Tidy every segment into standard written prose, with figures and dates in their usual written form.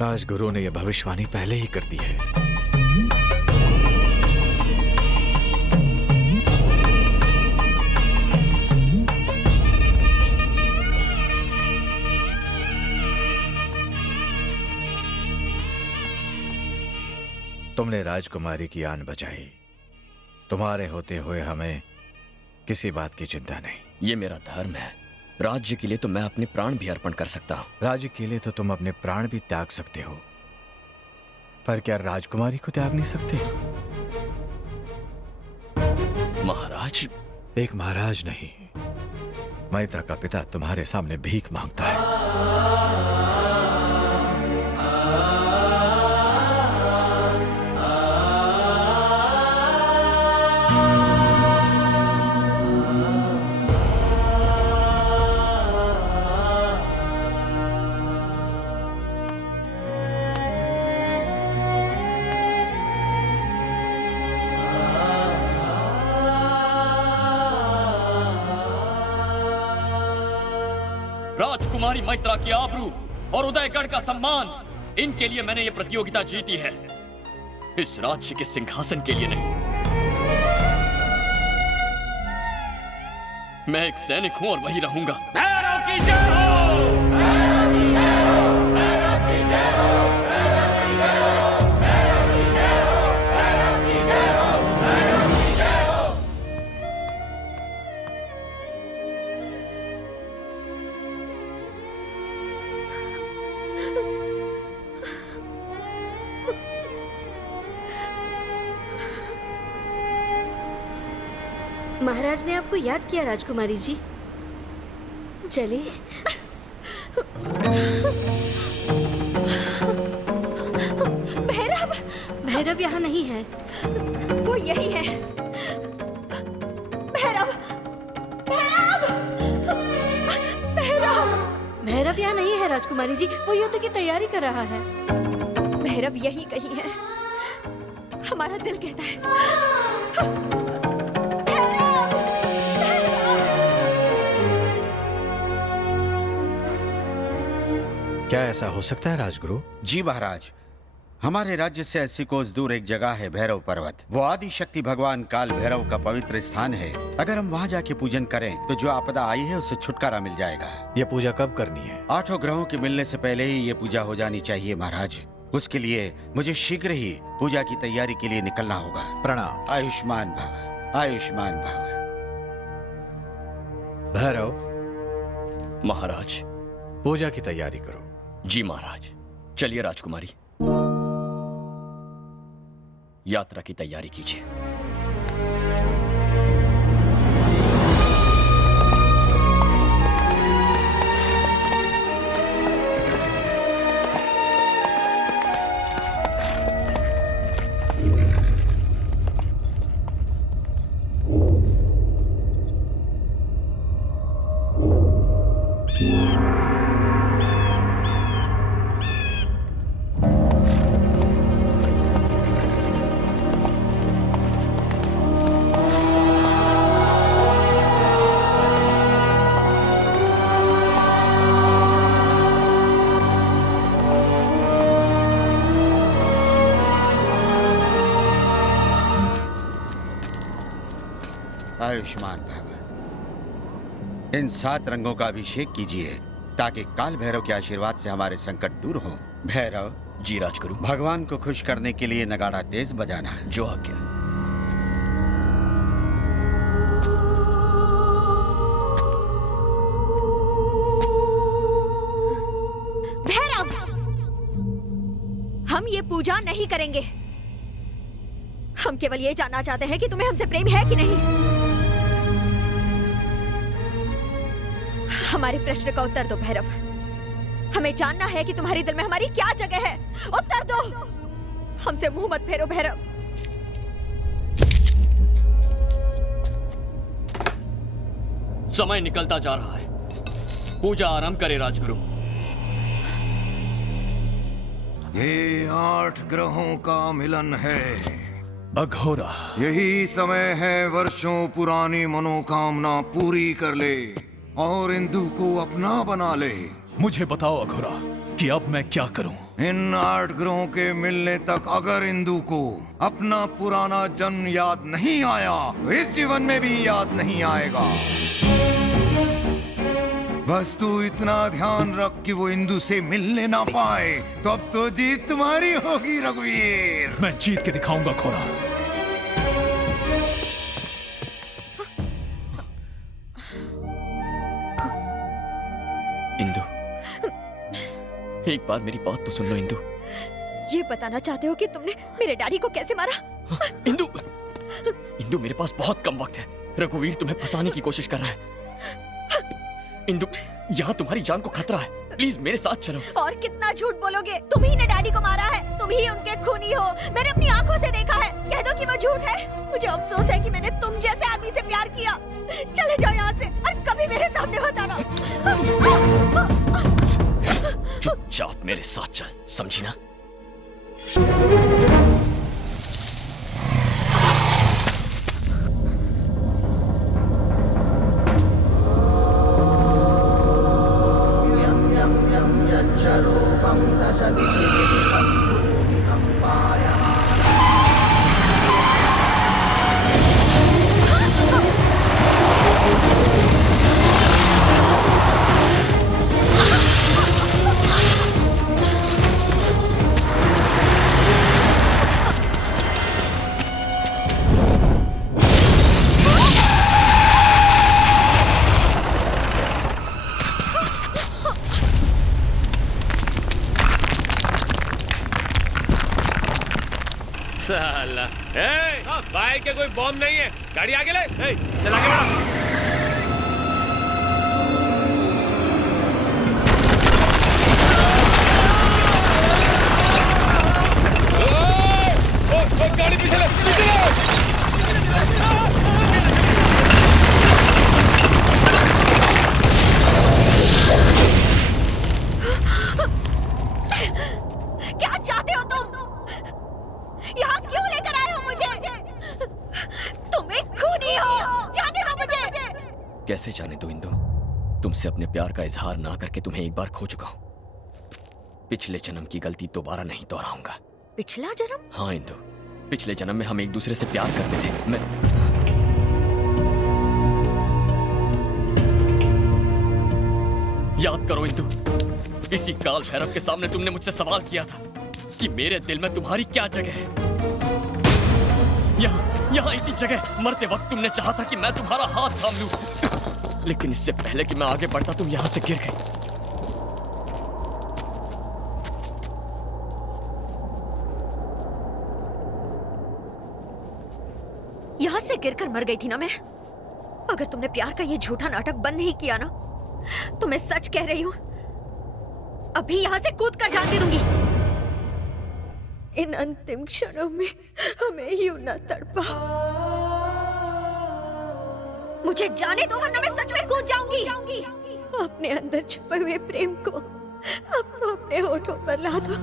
राजगुरु ने यह भविष्यवाणी पहले ही कर दी है। तुमने राजकुमारी की आन बचाई। तुम्हारे होते हुए हमें किसी बात की चिंता नहीं। ये मेरा धर्म है। राज्य के लिए तो मैं अपने प्राण भी अर्पण कर सकता हूँ। राज्य के लिए तो तुम अपने प्राण भी त्याग सकते हो, पर क्या राजकुमारी को त्याग नहीं सकते? महाराज। एक महाराज नहीं, मैत्रा का पिता तुम्हारे सामने भीख मांगता है। राजकुमारी मैत्रा की आबरू और उदयगढ़ का सम्मान, इनके लिए मैंने ये प्रतियोगिता जीती है, इस राज्य के सिंहासन के लिए नहीं। मैं एक सैनिक हूं और वही रहूंगा। भैरव की जय हो! भैरव की जय हो! भैरव की जय हो! भैरव की जय हो! भैरव की जय हो! भैरव की जय हो! भैरव की जय हो! महाराज ने आपको याद किया राजकुमारी जी। चलिए। भैरव! भैरव यहाँ नहीं है। वो यही है। भैरव! भैरव! भैरव! भैरव यहाँ नहीं है राजकुमारी जी, वो युद्ध की तैयारी कर रहा है। भैरव यही कहीं है, हमारा दिल कहता है। क्या ऐसा हो सकता है राजगुरु? जी महाराज, हमारे राज्य से 80 कोस दूर एक जगह है भैरव पर्वत। वो आदि शक्ति भगवान काल भैरव का पवित्र स्थान है। अगर हम वहाँ जाके पूजन करें तो जो आपदा आई है उससे छुटकारा मिल जाएगा। ये पूजा कब करनी है? 8 ग्रहों के मिलने से पहले ही ये पूजा हो जानी चाहिए महाराज। उसके लिए मुझे शीघ्र ही पूजा की तैयारी के लिए निकलना होगा। प्रणाम। आयुष्मान भव, आयुष्मान भव। भैरव महाराज। पूजा की तैयारी करो। जी महाराज। चलिए राजकुमारी, यात्रा की तैयारी कीजिए। आयुष्मान भव। इन 7 रंगों का अभिषेक कीजिए ताकि काल भैरव के आशीर्वाद से हमारे संकट दूर हों। भैरव। जी राजगुरु। भगवान को खुश करने के लिए नगाड़ा तेज बजाना। जो आज्ञा। भैरव! हम ये पूजा नहीं करेंगे। हम केवल ये जानना चाहते हैं कि तुम्हें हमसे प्रेम है कि नहीं। हमारे प्रश्न का उत्तर दो भैरव। हमें जानना है कि तुम्हारे दिल में हमारी क्या जगह है। उत्तर दो। हमसे मुंह मत फेरो भैरव। समय निकलता जा रहा है, पूजा आरंभ करे राजगुरु। ये 8 ग्रहों का मिलन है। अघोरा। यही समय है वर्षों पुरानी मनोकामना पूरी कर ले और इंदु को अपना बना ले। मुझे बताओ अघोरा, कि अब मैं क्या करूं। इन 8 ग्रहों के मिलने तक अगर इंदु को अपना पुराना जन्म याद नहीं आया तो इस जीवन में भी याद नहीं आएगा। बस तू इतना ध्यान रख कि वो इंदु से मिलने ना पाए, तो अब तो जीत तुम्हारी होगी रघुवीर। मैं जीत के दिखाऊंगा खोरा। इंदु, एक बार मेरी बात तो सुन लो इंदु। ये बताना चाहते हो कि तुमने मेरे डैडी को कैसे मारा? इंदु, इंदु मेरे पास बहुत कम वक्त है। रघुवीर तुम्हें फंसाने की कोशिश कर रहा है। इंदु, यहाँ तुम्हारी जान को खतरा है, प्लीज मेरे साथ चलो। और कितना झूठ बोलोगे? तुम ही ने डैडी को मारा है, तुम ही उनके खूनी हो। मैंने अपनी आंखों से देखा है। कह दो कि वो झूठ है। मुझे अफसोस है कि मैंने तुम जैसे आदमी से प्यार किया। चले जाओ यहाँ से और कभी मेरे सामने मत आना। चुपचाप मेरे साथ चल, समझी ना? साला, बाइक के कोई बॉम्ब नहीं है। गाड़ी आगे ले, चल आगे बढ़ा। गाड़ी पीछे ले, पीछे ले। क्या चाहते हो तुम? यहाँ क्यों लेकर आए हो मुझे? तुम एक खूनी हो। जाने दो मुझे। कैसे जाने दो इंदु? तुमसे अपने प्यार का इजहार ना करके तुम्हें एक बार खो चुका हूँ। पिछले जन्म की गलती दोबारा नहीं दोहराऊंगा। पिछला जन्म? हाँ इंदु, पिछले जन्म में हम एक दूसरे से प्यार करते थे। मैं याद करो इंदु, इसी काल भैरव के सामने तुमने मुझसे सवाल किया था कि मेरे दिल में तुम्हारी क्या जगह है। यहाँ इसी जगह मरते वक्त तुमने चाहा था कि मैं तुम्हारा हाथ थाम लूं, लेकिन इससे पहले कि मैं आगे बढ़ता तुम यहाँ से गिर गई। यहाँ से गिरकर मर गई थी ना मैं। अगर तुमने प्यार का ये झूठा नाटक बंद नहीं किया ना, तो मैं सच कह रही हूँ, अभी यहाँ से कूद कर जान दे दूंगी। इन अंतिम क्षणों में हमें यूं न तड़पा। मुझे जाने दो, वरना मैं सच में कूद जाऊंगी। अपने अंदर छुपे हुए प्रेम को अब तो अपने होठों पर ला दो।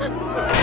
है